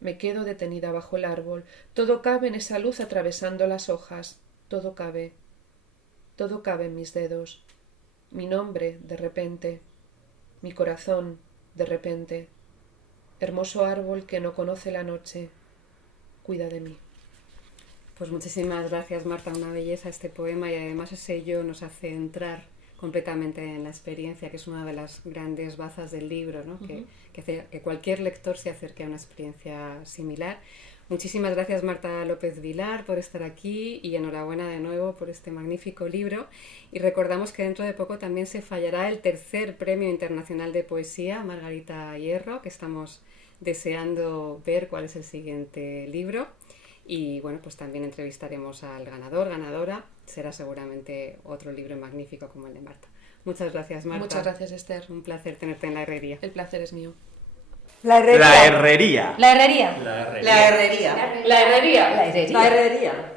Me quedo detenida bajo el árbol. Todo cabe en esa luz atravesando las hojas. Todo cabe. Todo cabe en mis dedos. Mi nombre, de repente. Mi corazón, de repente. Hermoso árbol que no conoce la noche. Cuida de mí. Pues muchísimas gracias, Marta, una belleza este poema y además ese sello nos hace entrar completamente en la experiencia, que es una de las grandes bazas del libro, ¿no? Que hace que cualquier lector se acerque a una experiencia similar. Muchísimas gracias, Marta López Vilar, por estar aquí y enhorabuena de nuevo por este magnífico libro. Y recordamos que dentro de poco también se fallará el tercer Premio Internacional de Poesía Margarita Hierro, que estamos deseando ver cuál es el siguiente libro. Y bueno, pues también entrevistaremos al ganadora. Será seguramente otro libro magnífico como el de Marta. Muchas gracias, Marta. Muchas gracias, Esther. Un placer tenerte en la Herrería. El placer es mío. La Herrería. La Herrería. La Herrería. La Herrería. La Herrería. La Herrería. La Herrería. La Herrería.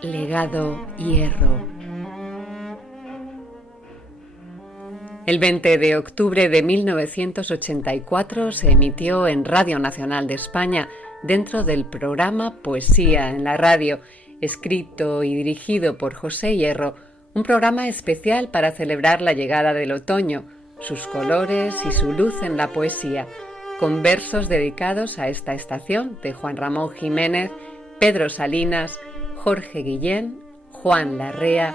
Legado Hierro. El 20 de octubre de 1984 se emitió en Radio Nacional de España, dentro del programa Poesía en la Radio, escrito y dirigido por José Hierro, un programa especial para celebrar la llegada del otoño, sus colores y su luz en la poesía, con versos dedicados a esta estación de Juan Ramón Jiménez, Pedro Salinas, Jorge Guillén, Juan Larrea,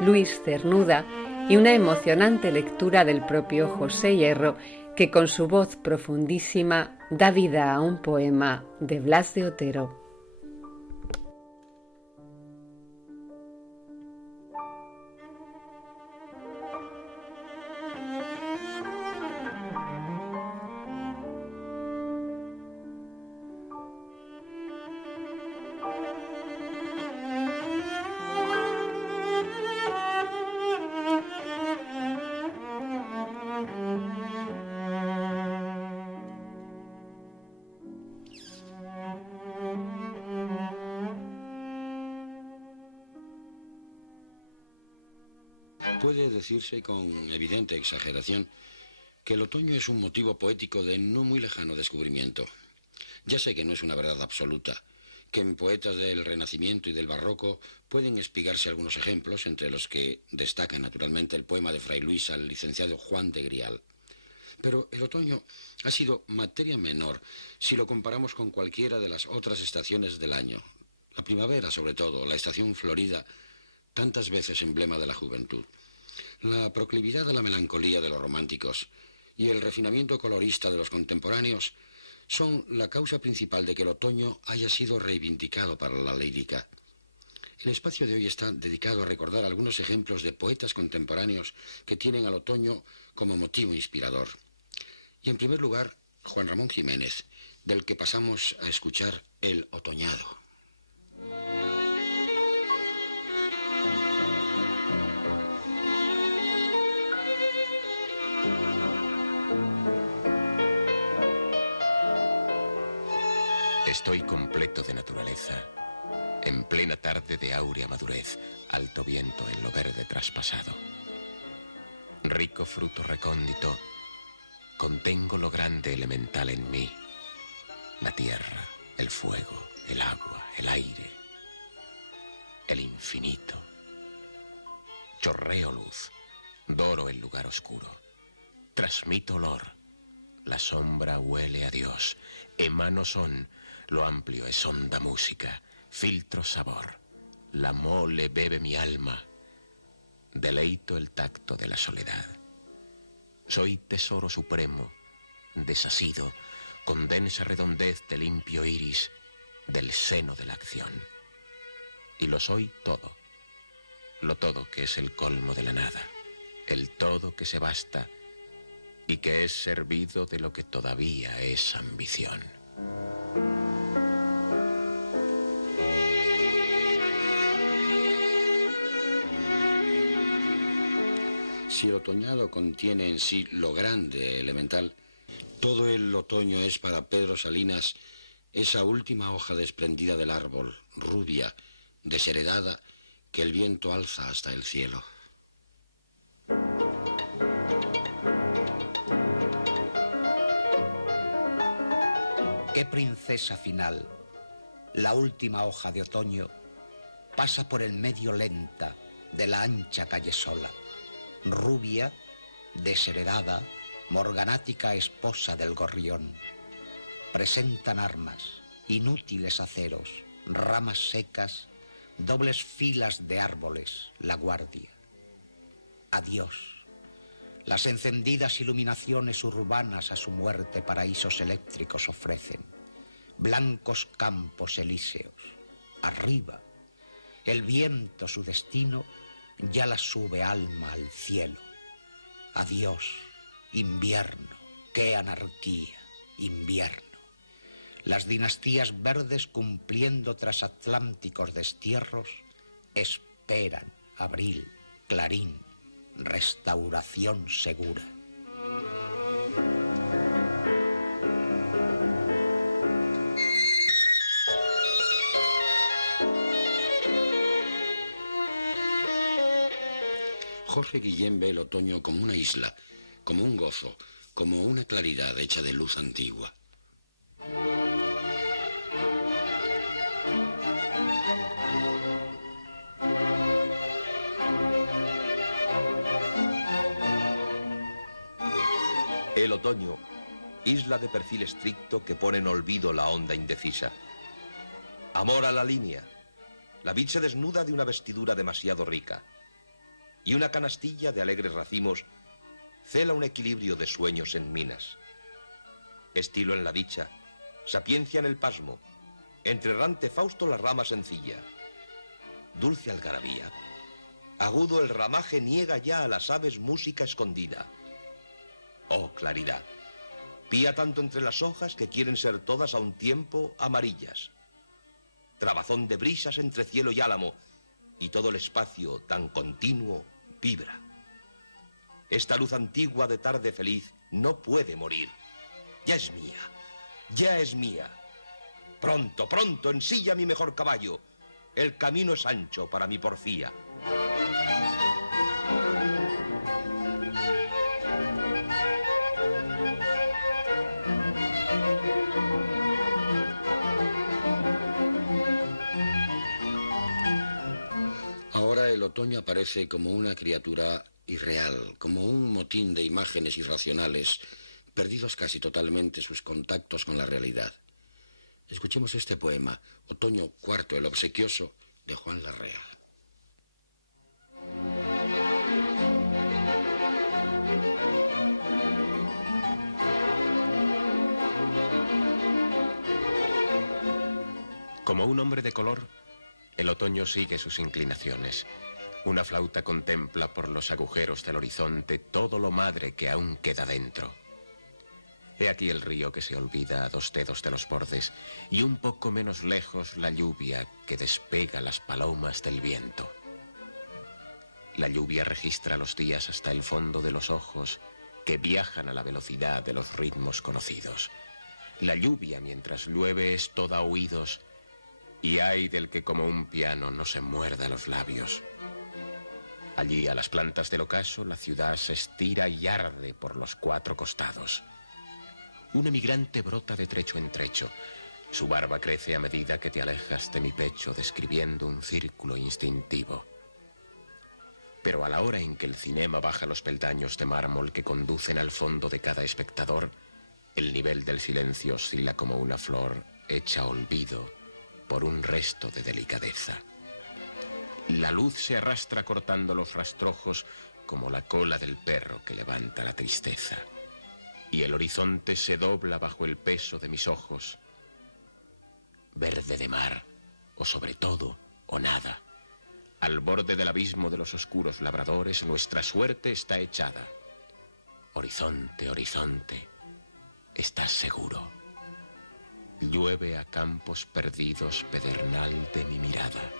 Luis Cernuda y una emocionante lectura del propio José Hierro, que con su voz profundísima da vida a un poema de Blas de Otero. Puede decirse con evidente exageración que el otoño es un motivo poético de no muy lejano descubrimiento. Ya sé que no es una verdad absoluta, que en poetas del Renacimiento y del Barroco pueden espigarse algunos ejemplos, entre los que destaca naturalmente el poema de Fray Luis al licenciado Juan de Grial. Pero el otoño ha sido materia menor si lo comparamos con cualquiera de las otras estaciones del año. La primavera, sobre todo, la estación florida, tantas veces emblema de la juventud. La proclividad a la melancolía de los románticos y el refinamiento colorista de los contemporáneos son la causa principal de que el otoño haya sido reivindicado para la lírica. El espacio de hoy está dedicado a recordar algunos ejemplos de poetas contemporáneos que tienen al otoño como motivo inspirador. Y en primer lugar, Juan Ramón Jiménez, del que pasamos a escuchar El Otoñado. Estoy completo de naturaleza, en plena tarde de áurea madurez, alto viento en lo verde traspasado. Rico fruto recóndito, contengo lo grande elemental en mí, la tierra, el fuego, el agua, el aire, el infinito. Chorreo luz, doro el lugar oscuro, transmito olor, la sombra huele a Dios, emano son, lo amplio es honda música, filtro sabor, la mole bebe mi alma, deleito el tacto de la soledad. Soy tesoro supremo, desasido, con densa redondez de limpio iris del seno de la acción. Y lo soy todo, lo todo que es el colmo de la nada, el todo que se basta y que es servido de lo que todavía es ambición. Si el otoñado contiene en sí lo grande elemental, todo el otoño es para Pedro Salinas esa última hoja desprendida del árbol, rubia, desheredada, que el viento alza hasta el cielo. Qué princesa final, la última hoja de otoño, pasa por el medio lenta de la ancha calle sola, rubia, desheredada, morganática esposa del gorrión. Presentan armas, inútiles aceros, ramas secas, dobles filas de árboles, la guardia. Adiós. Las encendidas iluminaciones urbanas a su muerte paraísos eléctricos ofrecen. Blancos campos elíseos. Arriba, el viento su destino ya la sube alma al cielo. Adiós, invierno, qué anarquía, invierno. Las dinastías verdes cumpliendo transatlánticos destierros esperan abril, clarín, restauración segura. Jorge Guillén ve el otoño como una isla, como un gozo, como una claridad hecha de luz antigua. El otoño, isla de perfil estricto que pone en olvido la onda indecisa. Amor a la línea. La vid se desnuda de una vestidura demasiado rica. Y una canastilla de alegres racimos cela un equilibrio de sueños en minas. Estilo en la dicha, sapiencia en el pasmo, entre errante Fausto la rama sencilla. Dulce algarabía, agudo el ramaje niega ya a las aves música escondida. Oh, claridad, pía tanto entre las hojas que quieren ser todas a un tiempo amarillas. Trabazón de brisas entre cielo y álamo, y todo el espacio tan continuo vibra. Esta luz antigua de tarde feliz no puede morir. Ya es mía, ya es mía. Pronto, pronto, ensilla mi mejor caballo. El camino es ancho para mi porfía. Ahora el otoño aparece como una criatura irreal, como un motín de imágenes irracionales, perdidos casi totalmente sus contactos con la realidad. Escuchemos este poema, Otoño IV, el obsequioso, de Juan Larrea. Como un hombre de color, el otoño sigue sus inclinaciones. Una flauta contempla por los agujeros del horizonte todo lo madre que aún queda dentro. He aquí el río que se olvida a 2 dedos de los bordes y un poco menos lejos la lluvia que despega las palomas del viento. La lluvia registra los días hasta el fondo de los ojos que viajan a la velocidad de los ritmos conocidos. La lluvia mientras llueve es toda oídos y ay del que como un piano no se muerda los labios. Allí a las plantas del ocaso la ciudad se estira y arde por los 4 costados. Un emigrante brota de trecho en trecho. Su barba crece a medida que te alejas de mi pecho, describiendo un círculo instintivo. Pero a la hora en que el cinema baja los peldaños de mármol que conducen al fondo de cada espectador, el nivel del silencio oscila como una flor hecha olvido por un resto de delicadeza. La luz se arrastra cortando los rastrojos como la cola del perro que levanta la tristeza. Y el horizonte se dobla bajo el peso de mis ojos. Verde de mar, o sobre todo, o nada. Al borde del abismo de los oscuros labradores, nuestra suerte está echada. Horizonte, horizonte, ¿estás seguro? Llueve a campos perdidos pedernal de mi mirada.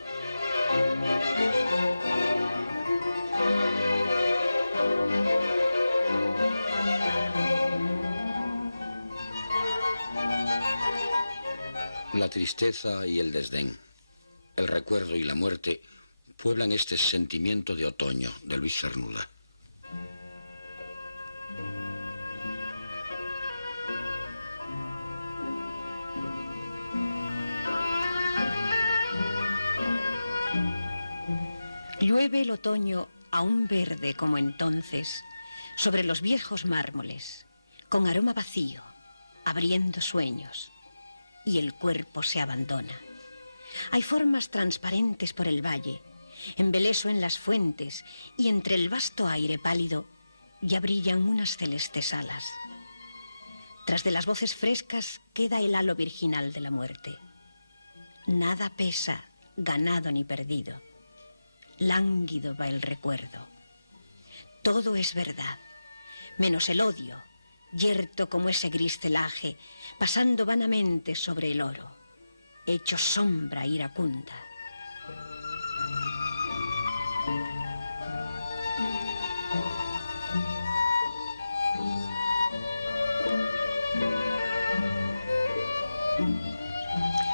La tristeza y el desdén, el recuerdo y la muerte pueblan este sentimiento de otoño de Luis Cernuda. Llueve el otoño aún verde como entonces sobre los viejos mármoles, con aroma vacío, abriendo sueños. Y el cuerpo se abandona. Hay formas transparentes por el valle, embeleso en las fuentes, y entre el vasto aire pálido ya brillan unas celestes alas. Tras de las voces frescas queda el halo virginal de la muerte. Nada pesa, ganado ni perdido. Lánguido va el recuerdo. Todo es verdad, menos el odio, yerto como ese gris celaje, pasando vanamente sobre el oro, hecho sombra iracunda.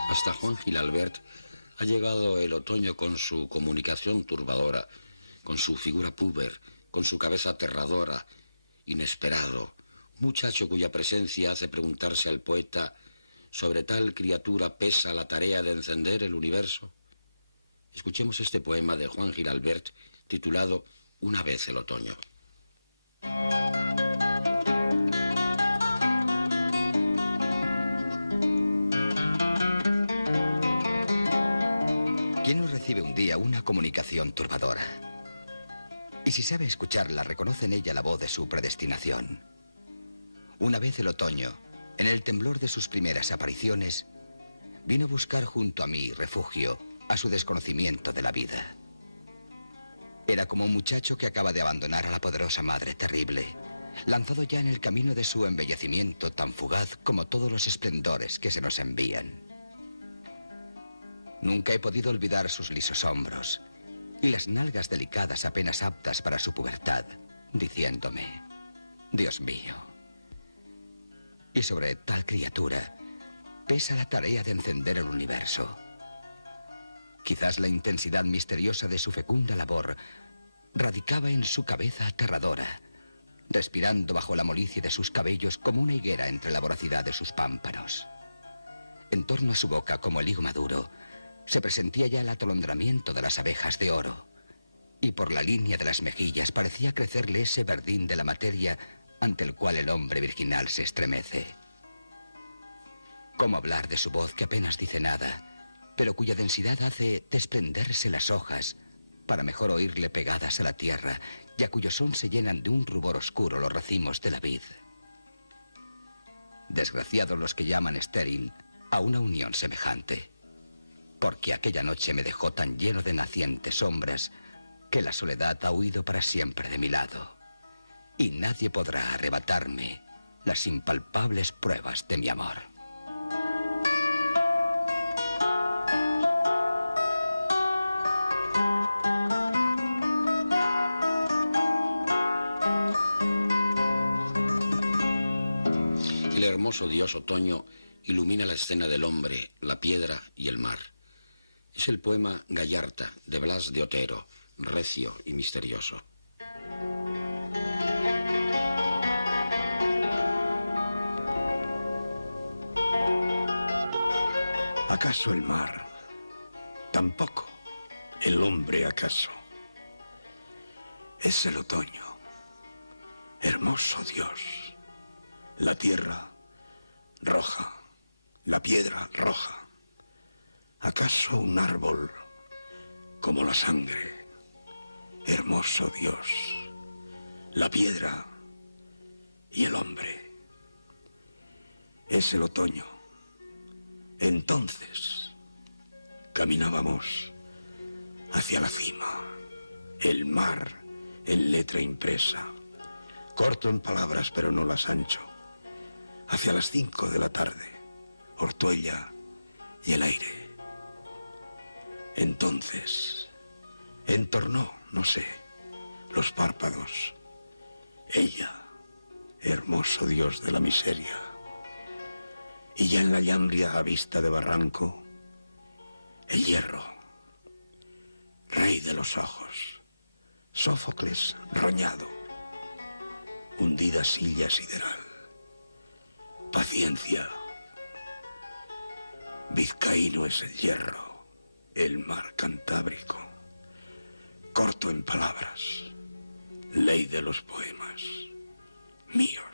Hasta Juan Gil Albert ha llegado el otoño con su comunicación turbadora, con su figura púber, con su cabeza aterradora, inesperado, muchacho cuya presencia hace preguntarse al poeta: ¿sobre tal criatura pesa la tarea de encender el universo? Escuchemos este poema de Juan Gil Albert titulado Una vez el otoño. recibe un día una comunicación turbadora. Y si sabe escucharla, reconoce en ella la voz de su predestinación. Una vez el otoño, en el temblor de sus primeras apariciones, vino a buscar junto a mí refugio a su desconocimiento de la vida. Era como un muchacho que acaba de abandonar a la poderosa madre terrible, lanzado ya en el camino de su embellecimiento tan fugaz como todos los esplendores que se nos envían. Nunca he podido olvidar sus lisos hombros y las nalgas delicadas apenas aptas para su pubertad, diciéndome: Dios mío. Y sobre tal criatura pesa la tarea de encender el universo. Quizás la intensidad misteriosa de su fecunda labor radicaba en su cabeza aterradora, respirando bajo la molicie de sus cabellos como una higuera entre la voracidad de sus pámpanos. En torno a su boca, como el higo maduro, se presentía ya el atolondramiento de las abejas de oro, y por la línea de las mejillas parecía crecerle ese verdín de la materia ante el cual el hombre virginal se estremece. ¿Cómo hablar de su voz que apenas dice nada, pero cuya densidad hace desprenderse las hojas para mejor oírle pegadas a la tierra, y a cuyo son se llenan de un rubor oscuro los racimos de la vid? Desgraciados los que llaman estéril a una unión semejante, porque aquella noche me dejó tan lleno de nacientes sombras que la soledad ha huido para siempre de mi lado, y nadie podrá arrebatarme las impalpables pruebas de mi amor. El hermoso dios otoño ilumina la escena del hombre, la piedra y el mar. Es el poema Gallarta, de Blas de Otero, recio y misterioso. ¿Acaso el mar? Tampoco. ¿El hombre acaso? Es el otoño. Hermoso Dios. La tierra roja, la piedra roja. ¿Acaso un árbol como la sangre? Hermoso Dios. La piedra y el hombre. Es el otoño. Entonces caminábamos hacia la cima, el mar en letra impresa, corto en palabras pero no las ancho, hacia las 5 de la tarde, Ortuella y el aire. Entonces entornó, no sé, los párpados, ella, hermoso Dios de la miseria. Y ya en la llambria a vista de barranco, el hierro, rey de los ojos, Sófocles roñado, hundida silla sideral, paciencia, vizcaíno es el hierro, el mar cantábrico, corto en palabras, ley de los poemas, míos.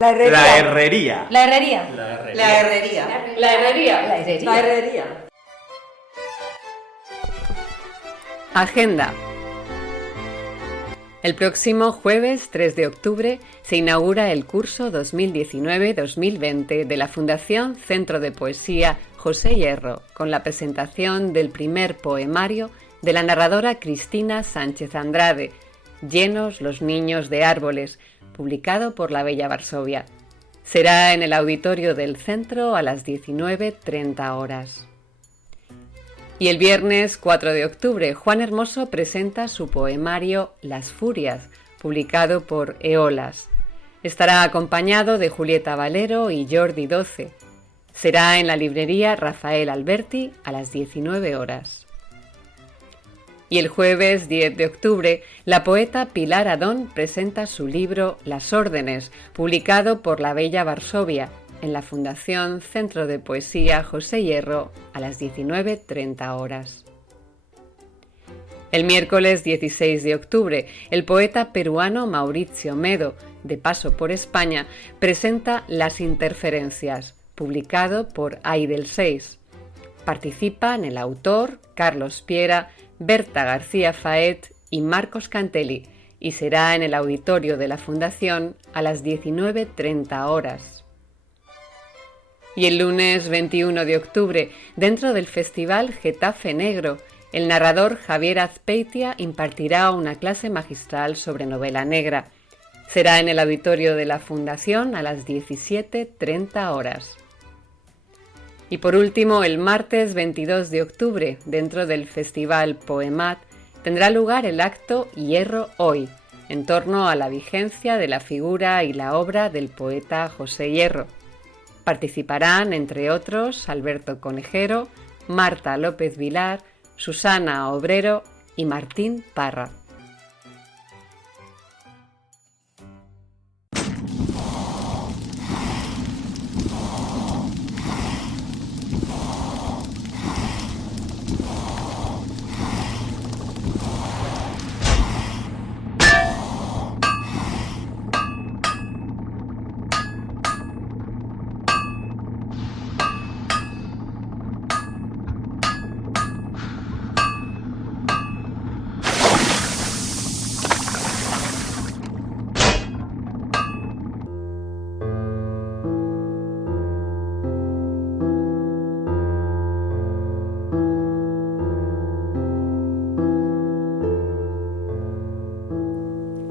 La herrería. La herrería. La herrería. La herrería. La herrería. La herrería. La herrería. Agenda. El próximo jueves 3 de octubre se inaugura el curso 2019-2020 de la Fundación Centro de Poesía José Hierro, con la presentación del primer poemario de la narradora Cristina Sánchez Andrade, Llenos los niños de árboles, publicado por la Bella Varsovia. Será en el auditorio del centro a las 19:30 horas. Y el viernes 4 de octubre, Juan Hermoso presenta su poemario Las Furias, publicado por Eolas. Estará acompañado de Julieta Valero y Jordi Doce. Será en la librería Rafael Alberti a las 19 horas. Y el jueves 10 de octubre, la poeta Pilar Adón presenta su libro Las Órdenes, publicado por la Bella Varsovia, en la Fundación Centro de Poesía José Hierro a las 19:30 horas. El miércoles 16 de octubre, el poeta peruano Mauricio Medo, de paso por España, presenta Las Interferencias, publicado por Aidel 6. Participan el autor, Carlos Piera, Berta García Faet y Marcos Cantelli, y será en el auditorio de la Fundación a las 19:30 horas. Y el lunes 21 de octubre, dentro del Festival Getafe Negro, el narrador Javier Azpeitia impartirá una clase magistral sobre novela negra. Será en el auditorio de la Fundación a las 17:30 horas. Y por último, el martes 22 de octubre, dentro del Festival Poemat, tendrá lugar el acto Hierro Hoy, en torno a la vigencia de la figura y la obra del poeta José Hierro. Participarán, entre otros, Alberto Conejero, Marta López Vilar, Susana Obrero y Martín Parra.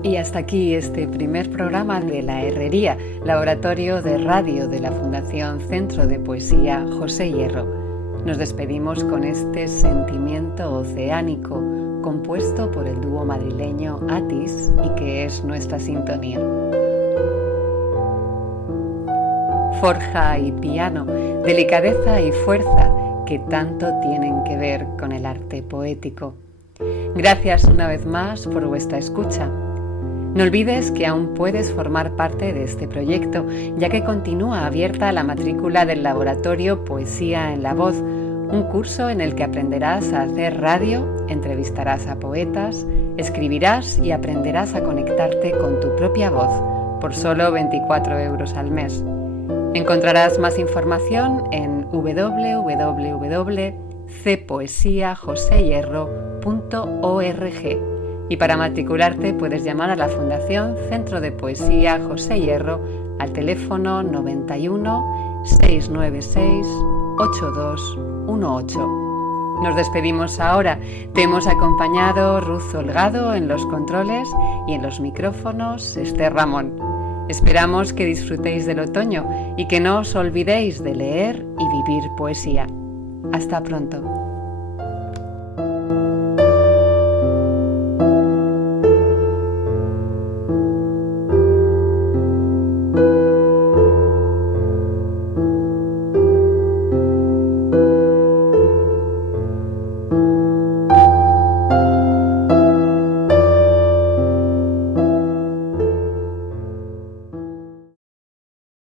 Y hasta aquí este primer programa de La Herrería, laboratorio de radio de la Fundación Centro de Poesía José Hierro. Nos despedimos con este sentimiento oceánico compuesto por el dúo madrileño Atis y que es nuestra sintonía. Forja y piano, delicadeza y fuerza que tanto tienen que ver con el arte poético. Gracias una vez más por vuestra escucha. No olvides que aún puedes formar parte de este proyecto, ya que continúa abierta la matrícula del laboratorio Poesía en la Voz, un curso en el que aprenderás a hacer radio, entrevistarás a poetas, escribirás y aprenderás a conectarte con tu propia voz por solo 24 € al mes. Encontrarás más información en www.cpoesiajosehierro.org. Y para matricularte puedes llamar a la Fundación Centro de Poesía José Hierro al teléfono 91 696 8218. Nos despedimos ahora. Te hemos acompañado Ruth Holgado en los controles y en los micrófonos Esther Ramón. Esperamos que disfrutéis del otoño y que no os olvidéis de leer y vivir poesía. Hasta pronto.